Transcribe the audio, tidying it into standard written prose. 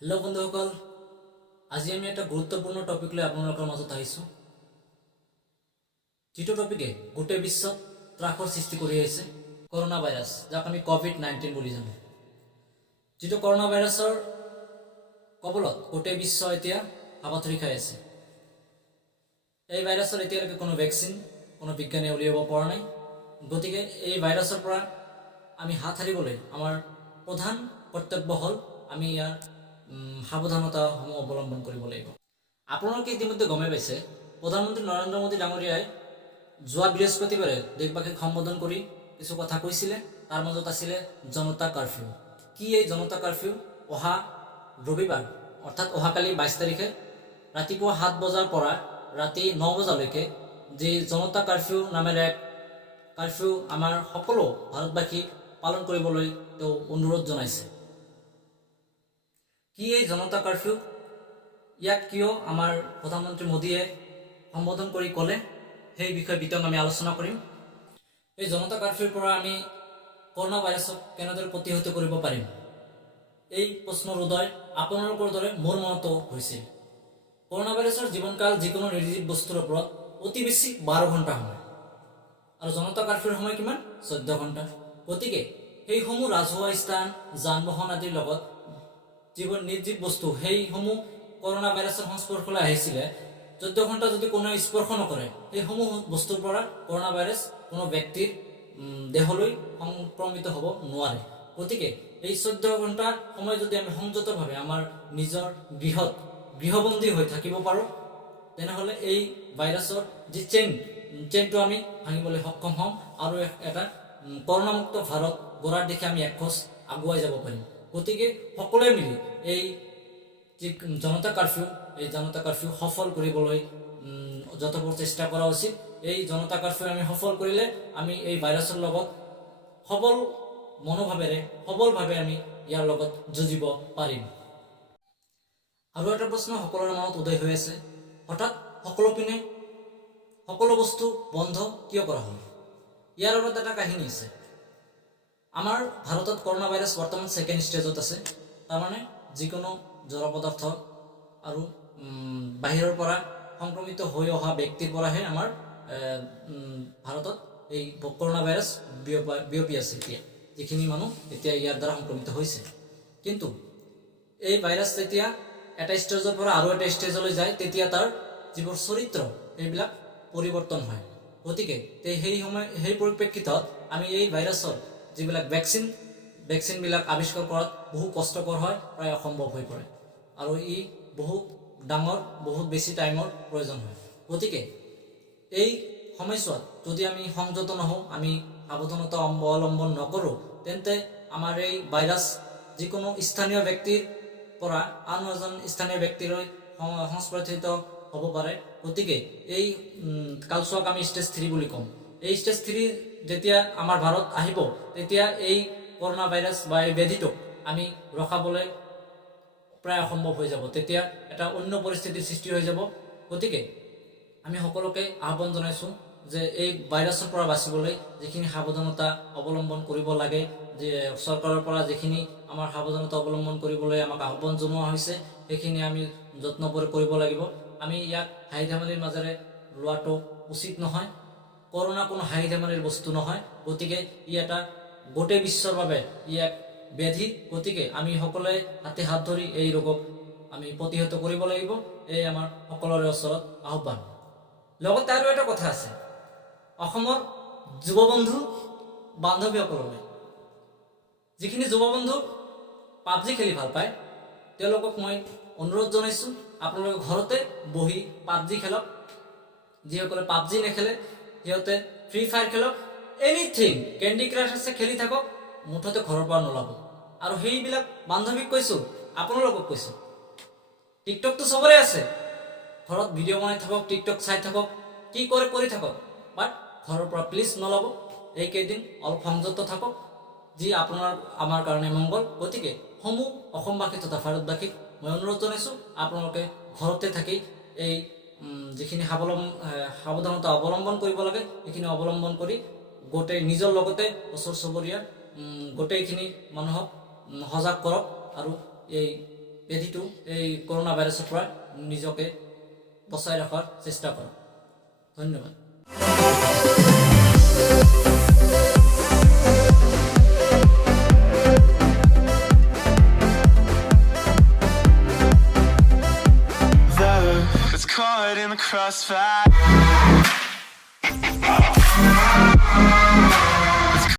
Hello बंधुসকল, আজি আমি একটা গুৰুত্বপূৰ্ণ টপিক লৈ আপোনালোকৰ মাজত আহিছোঁ। যিটো টপিকে গোটেই বিশ্বত ত্ৰাসৰ সৃষ্টি কৰি আহিছে, কৰোনা ভাইৰাছ, যাক আমি কোভিড-19 বুলি জানো। যিটো কৰোনা ভাইৰাছৰ কবলত গোটেই বিশ্ব এতিয়া হাবাথুৰি খাই আছে। এই ভাইৰাছৰ এতিয়ালৈকে কোনো ভেকচিন কোনো বিজ্ঞানীয়ে উলিয়াব পৰা নাই। গতিকে এই ভাইৰাছৰ পৰা আমি হাত সাৰিবলৈ আমাৰ প্ৰধান কৰ্তব্য হ'ল আমি ইয়াৰ সাৱধানতাসমূহ অৱলম্বন কৰিব লাগিব। আপোনালোকে ইতিমধ্যে গমে পাইছে, প্ৰধানমন্ত্ৰী নৰেন্দ্ৰ মোদী ডাঙৰীয়াই যোৱা বৃহস্পতিবাৰে দেশবাসীক সম্বোধন কৰি কিছু কথা কৈছিলে। তাৰ মাজত আছিলে জনতা কাৰফিউ। কি এই জনতা কাৰফিউ? অহা ৰবিবাৰ অৰ্থাৎ অহাকালি 22 তাৰিখে ৰাতিপুৱা 7 বজাৰ পৰা ৰাতি 9 বজালৈকে যি জনতা কাৰফিউ নামেৰে এক কাৰফিউ আমাৰ সকলো ভাৰতবাসীক পালন কৰিবলৈ তেওঁ অনুৰোধ জনাইছে। কি এই জনতা কাৰফিউ? ইয়াক কিয় আমাৰ প্ৰধানমন্ত্ৰী মোদীয়ে সম্বোধন কৰি ক'লে, সেই বিষয়ে বিতং আমি আলোচনা কৰিম। এই জনতা কাৰফিউৰ পৰা আমি কৰোনা ভাইৰাছক কেনেদৰে প্ৰতিহত কৰিব পাৰিম, এই প্ৰশ্নৰ উদয় আপোনালোকৰ দৰে মোৰ মনতো হৈছিল। কৰোনা ভাইৰাছৰ জীৱনকাল যিকোনো নিৰ্জীৱ বস্তুৰ ওপৰত অতি বেছি 12 ঘণ্টা সময়, আৰু জনতা কাৰফিউৰ সময় কিমান? 14 ঘণ্টা। গতিকে সেইসমূহ ৰাজহুৱা স্থান, যান বাহন আদিৰ লগত যিবোৰ নিৰ্জীৱ বস্তু সেইসমূহ কৰোনা ভাইৰাছৰ সংস্পৰ্শলৈ আহিছিলে 14 ঘণ্টা যদি কোনোৱে স্পৰ্শ নকৰে, সেইসমূহ বস্তুৰ পৰা কৰোনা ভাইৰাছ কোনো ব্যক্তিৰ দেহলৈ সংক্ৰমিত হ'ব নোৱাৰে। গতিকে এই 14 ঘণ্টা সময় যদি আমি সংযতভাৱে আমাৰ নিজৰ গৃহবন্দী হৈ থাকিব পাৰোঁ, তেনেহ'লে এই ভাইৰাছৰ যি চেইনটো আমি ভাঙিবলৈ সক্ষম হ'ম আৰু এটা কৰোণামুক্ত ভাৰত গঢ়াৰ দিশে আমি একখোজ আগুৱাই যাব পাৰিম। গতিকে সকলোৱে মিলি এই যি জনতা কাৰফিউ সফল কৰিবলৈ যথেষ্ট চেষ্টা কৰা উচিত। এই জনতা কাৰফিউ আমি সফল কৰিলে আমি এই ভাইৰাছৰ লগত সবল মনোভাৱেৰে সবলভাৱে আমি ইয়াৰ লগত যুঁজিব পাৰিম। আৰু এটা প্ৰশ্ন সকলোৰে মনত উদয় হৈ আছে, হঠাৎ সকলো বস্তু বন্ধ কিয় কৰা হ'ল? ইয়াৰ লগত এটা কাহিনী আছে। আমাৰ ভাৰতত কৰোনা ভাইৰাছ বৰ্তমান 2nd ষ্টেজত আছে। তাৰমানে যিকোনো জড় পদাৰ্থ আৰু বাহিৰৰ পৰা সংক্ৰমিত হৈ অহা ব্যক্তিৰ পৰাহে আমাৰ ভাৰতত এই কৰোনা ভাইৰাছ বিয়পি আছে। এতিয়া যিখিনি মানুহ এতিয়া ইয়াৰ দ্বাৰা সংক্ৰমিত হৈছে, কিন্তু এই ভাইৰাছ যেতিয়া এটা ষ্টেজৰ পৰা আৰু এটা ষ্টেজলৈ যায়, তেতিয়া তাৰ যিবোৰ চৰিত্ৰ সেইবিলাক পৰিৱৰ্তন হয়। গতিকে সেই পৰিপ্ৰেক্ষিতত আমি এই ভাইৰাছৰ যিবিলাক ভেকচিনবিলাক আৱিষ্কাৰ কৰাত বহু কষ্টকৰ হয়, প্ৰায় অসম্ভৱ হৈ পৰে, আৰু ই বহুত ডাঙৰ, বহুত বেছি টাইমৰ প্ৰয়োজন হয়। গতিকে এই সময়ছোৱাত যদি আমি সংযত নহওঁ, আমি সাৱধানতা অৱলম্বন নকৰোঁ, তেন্তে আমাৰ এই ভাইৰাছ যিকোনো স্থানীয় ব্যক্তিৰ পৰা আন এজন স্থানীয় ব্যক্তিলৈ সংস্পৰ্শিত হ'ব পাৰে। গতিকে এই কালচোৱাক আমি ষ্টেজ 3 বুলি ক'ম। এই ষ্টেজ 3 যেতিয়া আমাৰ ভাৰত আহিব, তেতিয়া এই কৰোনা ভাইৰাছ বা এই ব্যাধিটোক আমি ৰখাবলৈ প্ৰায় অসম্ভৱ হৈ যাব। তেতিয়া এটা অন্য পৰিস্থিতিৰ সৃষ্টি হৈ যাব। গতিকে আমি সকলোকে আহ্বান জনাইছোঁ যে এই ভাইৰাছৰ পৰা বাচিবলৈ যিখিনি সাৱধানতা অৱলম্বন কৰিব লাগে, যে চৰকাৰৰ পৰা যিখিনি আমাৰ সাৱধানতা অৱলম্বন কৰিবলৈ আমাক আহ্বান জনোৱা হৈছে, সেইখিনি আমি যত্নপৰে কৰিব লাগিব। আমি ইয়াক হাঁহি ধেমালিৰ মাজেৰে লোৱাটো উচিত নহয়। কৰোনা কোনো হাঁহি ধেমালিৰ বস্তু নহয়। গতিকে ই এটা গোটেই বিশ্বৰ বাবে ই এক ব্যাধি। গতিকে আমি সকলোৱে হাতে হাত ধৰি এই ৰোগক আমি প্ৰতিহত কৰিব লাগিব। এই আমাৰ সকলোৰে ওচৰত আহ্বান। লগতে আৰু এটা কথা আছে, অসমৰ যুৱবন্ধু বান্ধৱীসকললৈ, যিখিনি যুৱবন্ধু পাবজি খেলি ভাল পায়, তেওঁলোকক মই অনুৰোধ জনাইছোঁ, আপোনালোকে ঘৰতে বহি পাবজি খেলক। যিসকলে পাবজি নেখেলে সিহঁতে ফ্ৰী ফায়াৰ খেলক, এনিথিং, কেণ্ডি ক্ৰাছ আছে খেলি থাকক, মুঠতে ঘৰৰ পৰা নোলাব। আৰু সেইবিলাক বান্ধৱীক কৈছোঁ, আপোনালোকক কৈছোঁ, টিকটকটো চবৰে আছে, ঘৰত ভিডিঅ' বনাই থাকক, টিকটক চাই থাকক, কি কৰে কৰি থাকক, বাট ঘৰৰ পৰা প্লিজ নোলাব। এইকেইদিন অলপ সংযত থাকক, যি আমাৰ কাৰণে মংগল। গতিকে অসমবাসী তথা ভাৰতবাসীক মই অনুৰোধ জনাইছোঁ, আপোনালোকে ঘৰতে থাকি এই যিখিনি সাৱধানতা অৱলম্বন কৰিব লাগে সেইখিনি অৱলম্বন কৰি গোটেই নিজৰ লগতে ওচৰ চুবুৰীয়া গোটেইখিনি মানুহক সজাগ কৰক আৰু এই ব্যাধিটো এই কৰোনা ভাইৰাসেৰ পৰা নিজকে বচাই ৰাখাৰ চেষ্টা কৰো। ধন্যবাদ। It's caught in the crossfire.